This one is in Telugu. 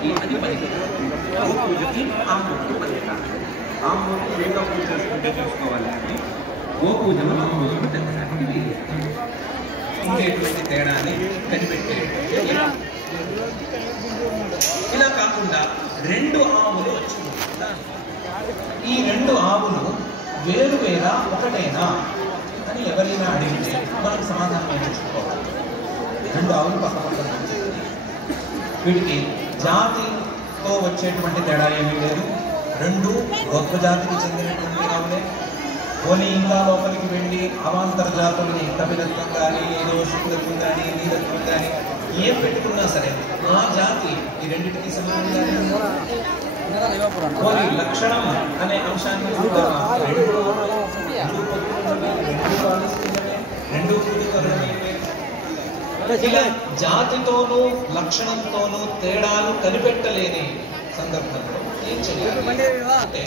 పూజకి అది పనికి పూజకి ఆ మూర్తి పనికిరాదు. ఆ మూర్తి వేగా పూజ చేసుకుంటే చేసుకోవాలి అంటే గోపూజలో ఆ మూర్తిని పెట్టడానికి వీలు. ఉండేటువంటి తేడాన్ని కనిపెట్టేటువంటి ఇలా కాకుండా 2 ఆవులు వచ్చింది. ఈ 2 ఆవులు వేరు వేరా ఒకటేనా అని ఎవరైనా అడిగితే మనం సమాధానం ఏం చేసుకోవాలి? 2 ఆవులు పక్కన వీటికి జాతితో వచ్చేటువంటి తేడా ఏమీ లేదు. 2 గొప్ప జాతికి చెందినటువంటి ఆవులే. పోనీ ఇంకా లోపలికి వెళ్ళి అవాంతర జాతులని కపిలత్వం కానీ ఏదో శుక్లత్వం కానీ నీలత్వం కానీ ఏం పెట్టుకున్నా సరే ఆ జాతి ఈ రెండింటికి సమానంగానే పోనీ లక్షణం అనే అంశాన్ని ఇలా జాతితోనూ లక్షణంతోనూ తేడాలు కనిపెట్టలేని సందర్భంలో ఏం చేయాలి?